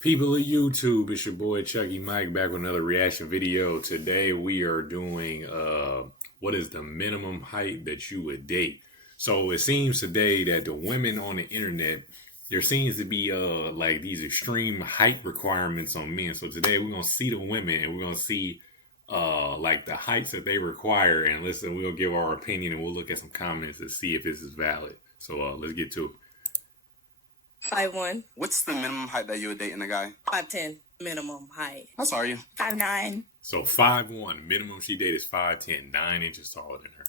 People of YouTube, it's your boy Chucky Mike back with another reaction video. Today we are doing what is the minimum height that you would date. So it seems today that the women on the internet, there seems to be like these extreme height requirements on men. So today we're gonna see the women and we're gonna see like the heights that they require, and listen, we'll give our opinion and we'll look at some comments to see if this is valid. So let's get to it. 5'1". What's the minimum height that you would date in a guy? 5'10". Minimum height. How tall are you? 5'9". So 5'1", minimum she date is 5'10", 9 inches taller than her.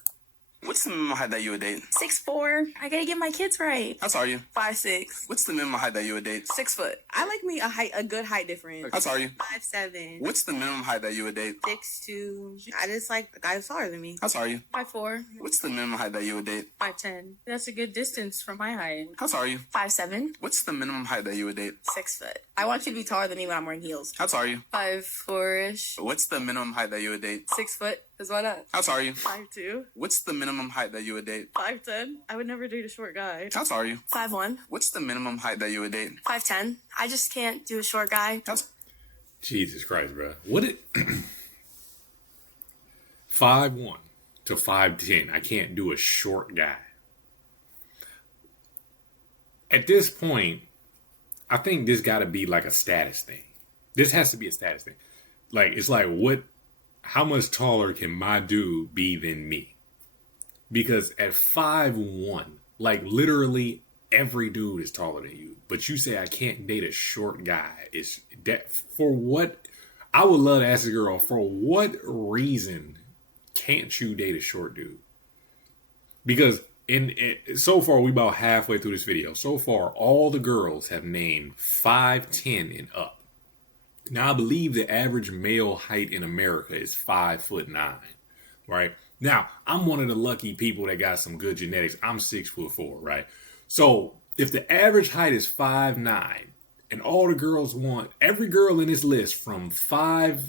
What's the minimum height that you would date? 6'4". I gotta get my kids right. How tall are you? 5'6". What's the minimum height that you would date? 6 foot. I like me a good height difference. How tall are you? 5'7". What's the minimum height that you would date? 6'2". I just like the guys taller than me. How tall are you? 5'4". What's the minimum height that you would date? 5'10". That's a good distance from my height. How tall are you? 5'7". What's the minimum height that you would date? 6 foot. I want you to be taller than me when I'm wearing heels. How tall are you? 5'4"-ish. What's the minimum height that you would date? 6 foot. Cause why not? How tall are you? 5'2". What's the minimum height that you would date? 5'10". I would never date a short guy. How tall are you? 5'1". What's the minimum height that you would date? 5'10". I just can't do a short guy. Jesus Christ, bro. What it 5'1" to 5'10". I can't do a short guy. At this point, I think this got to be like a status thing. This has to be a status thing. Like, it's like, how much taller can my dude be than me? Because at 5'1", like literally every dude is taller than you. But you say I can't date a short guy. Is that for what? I would love to ask a girl, for what reason can't you date a short dude? Because so far, we about halfway through this video. So far, all the girls have named 5'10" and up. Now, I believe the average male height in America is 5'9", right? Now, I'm one of the lucky people that got some good genetics. I'm 6'4", right? So if the average height is 5'9", and all the girls want, every girl in this list from 5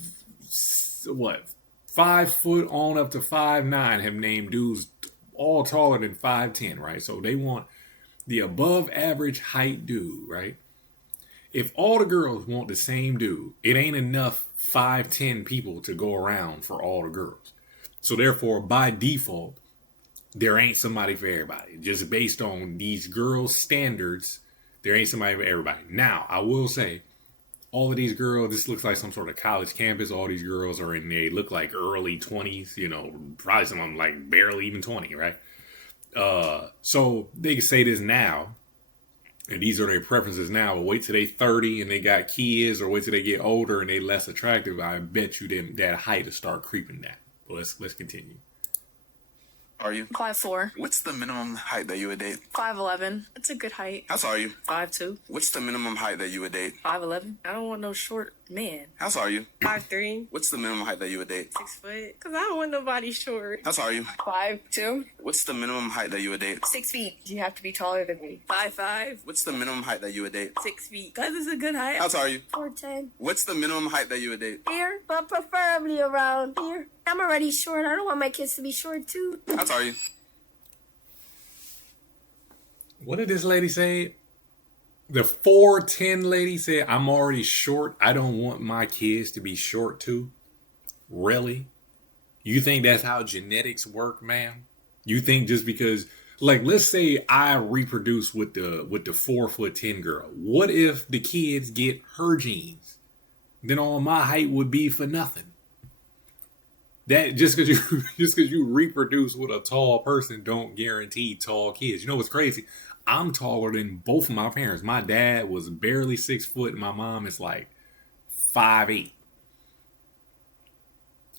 foot on up to 5'9" have named dudes all taller than 5'10", right? So they want the above average height dude, right? If all the girls want the same dude, it ain't enough 5'10" people to go around for all the girls. So therefore, by default, there ain't somebody for everybody. Just based on these girls' standards, there ain't somebody for everybody. Now, I will say, all of these girls, this looks like some sort of college campus. All these girls are they look like early 20s, probably some of them like barely even 20, right? So they can say this now, and these are their preferences now. But wait till they 30 and they got kids, or wait till they get older and they less attractive. I bet you that height will start creeping down. But let's continue. Are you? 5'4". What's the minimum height that you would date? 5'11". That's a good height. How tall are you? 5'2". What's the minimum height that you would date? 5'11". I don't want no short man. How tall are you? 5'3". What's the minimum height that you would date? 6 foot. Cause I don't want nobody short. How tall are you? 5'2". What's the minimum height that you would date? 6 feet. You have to be taller than me. 5'5". What's the minimum height that you would date? 6 feet. Cause it's a good height. How tall are you? 4'10". What's the minimum height that you would date? Here, but preferably around here. I'm already short. I don't want my kids to be short too. How tall are you? What did this lady say? The 4'10" lady said, I'm already short. I don't want my kids to be short too. Really? You think that's how genetics work, ma'am? You think just because, like, let's say I reproduce with the 4'10" girl. What if the kids get her genes? Then all my height would be for nothing. That just because you reproduce with a tall person don't guarantee tall kids. You know what's crazy? I'm taller than both of my parents. My dad was barely 6 foot, and my mom is like 5'8".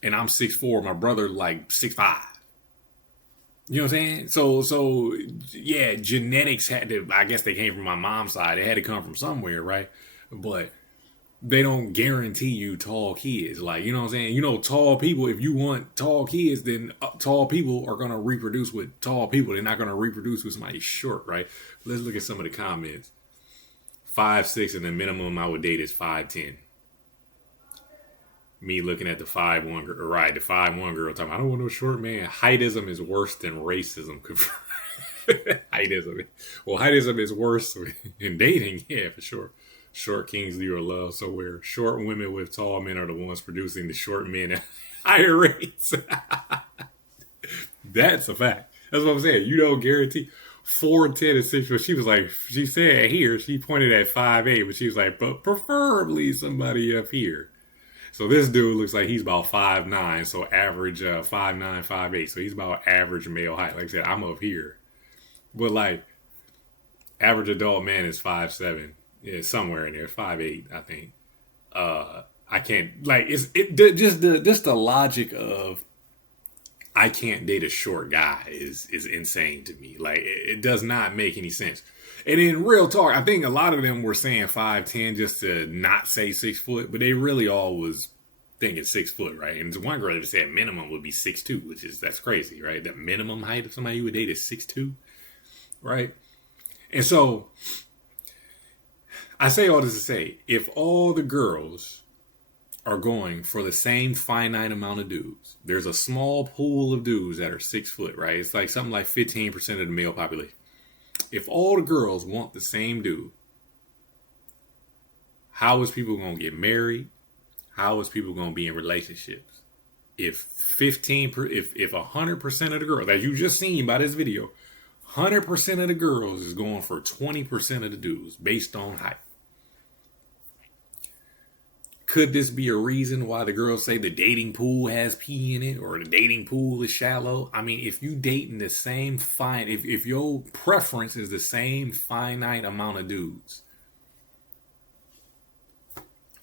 And I'm 6'4". My brother like 6'5". You know what I'm saying? So yeah, genetics had to, I guess they came from my mom's side. They had to come from somewhere, right? But they don't guarantee you tall kids. Like, you know what I'm saying? Tall people, if you want tall kids, then tall people are going to reproduce with tall people. They're not going to reproduce with somebody short, right? Let's look at some of the comments. 5'6", and the minimum I would date is 5'10". Me looking at the 5'1" girl, right? The 5'1" girl talking, I don't want no short man. Heightism is worse than racism. Heightism. Well, heightism is worse in dating, yeah, for sure. Short kings lure love somewhere. Short women with tall men are the ones producing the short men at higher rates. That's a fact. That's what I'm saying. You don't guarantee 4'10" and 6 foot. She was like, she said here, she pointed at 5'8", but she was like, but preferably somebody up here. So this dude looks like he's about 5'9", so average 5'9", 5'8". So he's about average male height. Like I said, I'm up here. But like, average adult man is 5'7". Yeah, somewhere in there, 5'8", I think. I can't, like, just the logic of I can't date a short guy is insane to me. Like, it does not make any sense. And in real talk, I think a lot of them were saying 5'10" just to not say 6 foot, but they really all was thinking 6 foot, right? And one girl that said minimum would be 6'2", that's crazy, right? The minimum height of somebody you would date is 6'2", right? And so I say all this to say, if all the girls are going for the same finite amount of dudes, there's a small pool of dudes that are 6 foot, right? It's like something like 15% of the male population. If all the girls want the same dude, how is people going to get married? How is people going to be in relationships? If 100% of the girls, as you just seen by this video, 100% of the girls is going for 20% of the dudes based on height. Could this be a reason why the girls say the dating pool has pee in it or the dating pool is shallow? I mean, if you dating the same if your preference is the same finite amount of dudes,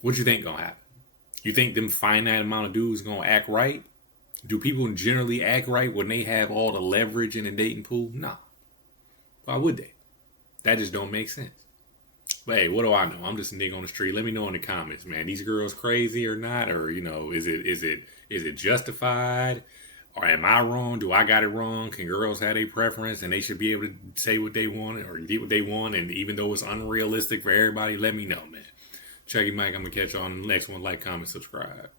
what you think gonna happen? You think them finite amount of dudes gonna act right? Do people generally act right when they have all the leverage in the dating pool? Nah. Why would they? That just don't make sense. But hey, what do I know? I'm just a nigga on the street. Let me know in the comments, man. These girls crazy or not? Or, you know, is it justified? Or am I wrong? Do I got it wrong? Can girls have a preference and they should be able to say what they want or get what they want? And even though it's unrealistic for everybody, let me know, man. Chucky Mike, I'm going to catch you on the next one. Like, comment, subscribe.